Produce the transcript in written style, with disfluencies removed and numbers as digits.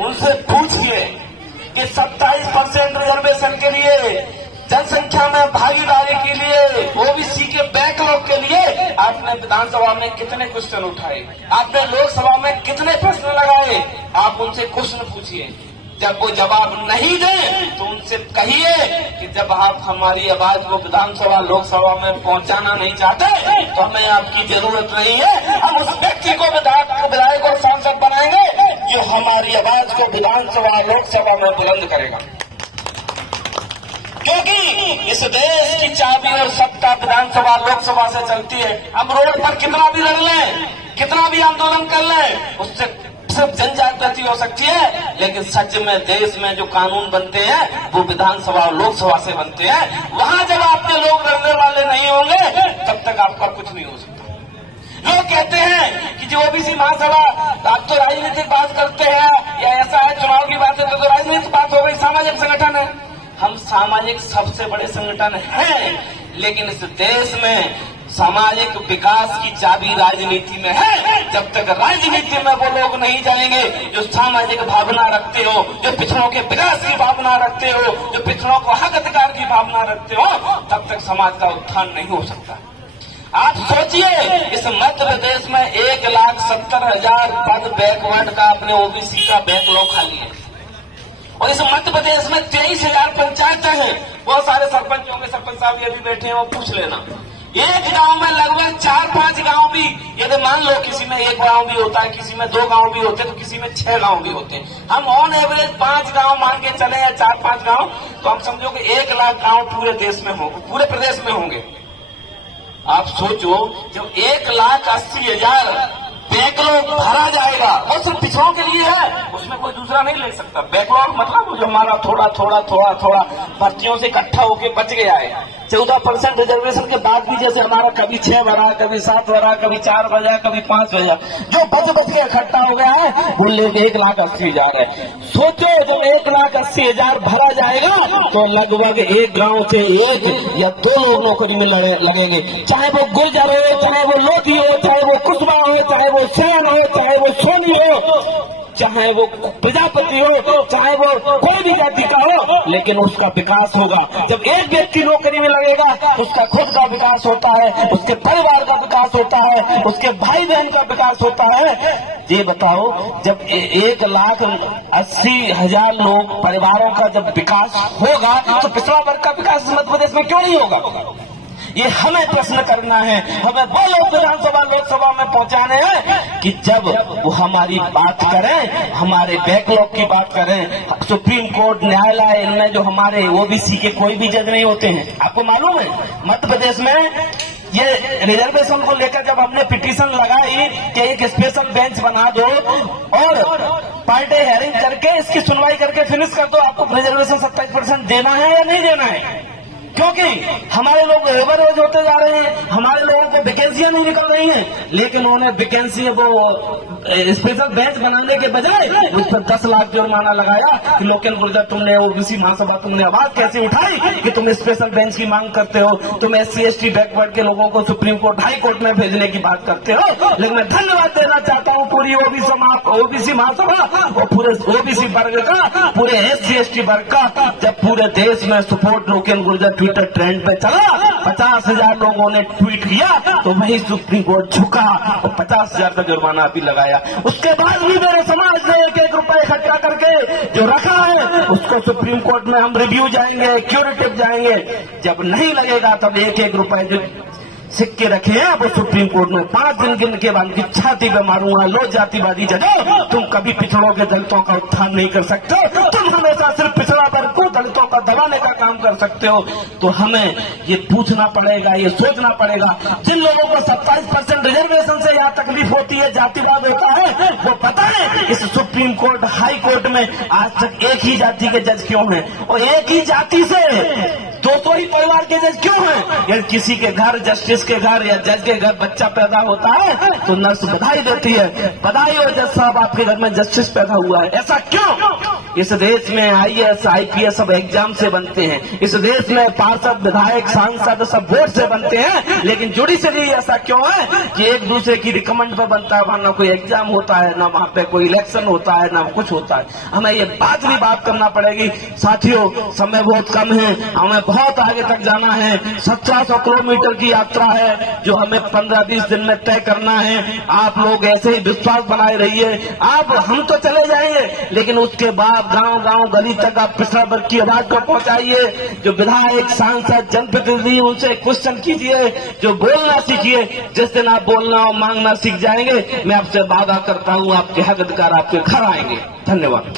उनसे पूछिए कि 27% रिजर्वेशन के लिए, जनसंख्या में भागीदारी के लिए, ओबीसी के बैकलॉग के लिए आपने विधानसभा में कितने क्वेश्चन उठाए, आपने लोकसभा में कितने प्रश्न लगाए। आप उनसे क्वेश्चन पूछिए। जब वो जवाब नहीं दे तो उनसे कहिए कि जब आप हमारी आवाज को विधानसभा लोकसभा में पहुंचाना नहीं चाहते तो हमें आपकी जरूरत नहीं है। हम उस व्यक्ति को विधायक और सांसद बनाएंगे जो हमारी आवाज को विधानसभा लोकसभा में बुलंद करेगा। क्योंकि इस देश की चाबी और सत्ता विधानसभा लोकसभा से चलती है। हम रोड पर कितना भी लड़ लें, कितना भी आंदोलन कर लें, उससे सिर्फ जन जागृति हो सकती है, लेकिन सच में देश में जो कानून बनते हैं वो विधानसभा और लोकसभा से बनते हैं। वहां जब आपके लोग लड़ने वाले नहीं होंगे तब तक आपका कुछ नहीं हो सकता। लोग कहते हैं कि जो ओबीसी महासभा, आप तो राजनीतिक बात करते हैं या ऐसा है चुनाव की बात है तो राजनीतिक बात हो गई, सामाजिक संगठन है। हम सामाजिक सबसे बड़े संगठन हैं, लेकिन इस देश में सामाजिक विकास की चाबी राजनीति में है। जब तक राजनीति में वो लोग नहीं जाएंगे जो सामाजिक भावना रखते हो, जो पिछड़ों के विकास की भावना रखते हो, जो पिछड़ों को हक अधिकार की भावना रखते हो, तब तक समाज का उत्थान नहीं हो सकता। आप सोचिए, इस मध्य प्रदेश में 1,70,000 पद बैकवर्ड का अपने ओबीसी का बैकलॉग खाली है और इस मध्य प्रदेश में 23,000 पंचायतें हैं। बहुत सारे सरपंच होंगे, सरपंच साहब ये भी बैठे हैं, वो पूछ लेना। एक गांव में लगभग 4-5 गांव भी, यदि मान लो किसी में 1 गांव भी होता है, किसी में 2 गांव भी होते हैं, तो किसी में 6 गांव भी होते हैं। हम ऑन एवरेज 5 गांव मान के चले या 4-5 गांव, तो हम समझो कि 1 लाख गांव पूरे देश में होंगे, पूरे प्रदेश में होंगे। आप सोचो, जब 1,80,000 बैकलॉग भरा जाएगा, वो सिर्फ पिछड़ों के लिए है, उसमें कोई दूसरा नहीं ले सकता। बैकलॉग मतलब जो हमारा थोड़ा थोड़ा भर्तियों से इकट्ठा होकर बच गया है। 14% रिजर्वेशन के बाद भी जैसे हमारा कभी 6 भरा, कभी 7 भरा, कभी 4 बजा, कभी 5 बजा, जो बच के इकट्ठा हो गया है वो लेके 1,80,000 है। सोचो, जब 1,80,000 भरा जाएगा तो लगभग एक गांव से 1 या 2 लोग नौकरी में लगेंगे। चाहे वो गुर्जर हो, चाहे वो लोधी हो, चाहे वो कुशवा हो, चाहे वो सेन हो, चाहे वो सोनी हो, चाहे वो प्रजापति हो, चाहे वो कोई भी जाति का हो, लेकिन उसका विकास होगा। जब एक व्यक्ति नौकरी में लगेगा उसका खुद का विकास होता है, उसके परिवार का विकास होता है, उसके भाई बहन का विकास होता है। ये बताओ, जब 1,80,000 लोग परिवारों का जब विकास होगा तो पिछड़ा वर्ग का विकास मध्य प्रदेश में क्यों नहीं होगा? ये हमें प्रश्न करना है। हमें वो लोग विधानसभा लोकसभा में पहुंचाने हैं कि जब वो हमारी बात करें, हमारे बैकलॉग की बात करें। सुप्रीम कोर्ट, न्यायालय, इनमें जो हमारे ओबीसी के कोई भी जज नहीं होते हैं। आपको मालूम है, मध्य प्रदेश में ये रिजर्वेशन को लेकर जब हमने पिटीशन लगाई कि एक स्पेशल बेंच बना दो और पार्टी हेयरिंग करके इसकी सुनवाई करके फिनिश कर दो, आपको रिजर्वेशन 27% देना है या नहीं देना है। क्योंकि हमारे लोग ओवरलोड होते जा रहे हैं, हमारे लोगों को वैकेंसियां नहीं निकल रही हैं, लेकिन उन्होंने वैकेंसी वो स्पेशल बेंच बनाने के बजाय उस पर 10 लाख जुर्माना लगाया कि लोकल गुर्जर, तुमने ओबीसी महासभा, तुमने आवाज कैसे उठाई कि तुम स्पेशल बेंच की मांग करते हो, तुम SC/ST बैकवर्ड के लोगों को सुप्रीम कोर्ट, हाई कोर्ट में भेजने की बात करते हो। लेकिन मैं धन्यवाद देना चाहता हूँ पूरी ओबीसी महासभा और पूरे ओबीसी वर्ग का, पूरे SC/ST वर्ग का। जब पूरे देश में support local Gurjar Twitter trend पे चला, 50,000 लोगों ने ट्वीट किया, तो वही सुप्रीम कोर्ट झुका और 50,000 का जुर्माना भी लगाया। उसके बाद भी मेरे समाज ने 1-1 रुपए इकट्ठा करके जो रखा है उसको सुप्रीम कोर्ट में हम रिव्यू जाएंगे, क्यूरेटिव जाएंगे। जब नहीं लगेगा तब 1-1 रुपए जो सिक्के रखे हैं वो सुप्रीम कोर्ट में 5 दिन गिन के बाद की छाती पे मारूंगा। लो जातिवादी जजो, तुम कभी पिछड़ों के दलितों का उत्थान नहीं कर सकते, तुम हमेशा सिर्फ पिछड़ा वर्ग को, दलितों का दबाने का काम कर सकते हो। तो हमें ये पूछना पड़ेगा, ये सोचना पड़ेगा, जिन लोगों को 27% रिजर्वेशन से यहाँ तकलीफ होती है, जातिवाद होता है, वो पता है इस सुप्रीम कोर्ट, हाई कोर्ट में आज तक एक ही जाति के जज क्यों हैं और एक ही जाति से 200 ही परिवार के जज क्यों हैं? यदि किसी के घर, जस्टिस के घर या जज के घर बच्चा पैदा होता है तो नर्स बधाई देती है, बधाई हो जज साहब, आपके घर में जस्टिस पैदा हुआ है। ऐसा क्यों? इस देश में IAS IPS सब एग्जाम से बनते हैं। इस देश में पार्षद विधायक सांसद सब वोट से बनते हैं। लेकिन जुडिशरी ऐसा क्यों है कि एक दूसरे की रिकमेंड पर बनता है, वहां ना कोई एग्जाम होता है, ना वहां पे कोई इलेक्शन होता है, ना कुछ होता है। हमें ये बात करना पड़ेगी। साथियों, समय बहुत कम है, हमें बहुत आगे तक जाना है। 1700 किलोमीटर की यात्रा है जो हमें 15-20 दिन में तय करना है। आप लोग ऐसे ही विश्वास बनाए रहिए। आप हम तो चले जाएंगे, लेकिन उसके बाद गांव-गांव गली तक आप पिछड़ा वर्ग की आवाज को पहुंचाइए। जो विधायक सांसद जनप्रतिनिधि उनसे क्वेश्चन कीजिए, जो बोलना सीखिए। जिस दिन आप बोलना और मांगना सीख जाएंगे, मैं आपसे वादा करता हूं आपके हक अधिकार आपके घर आएंगे। धन्यवाद।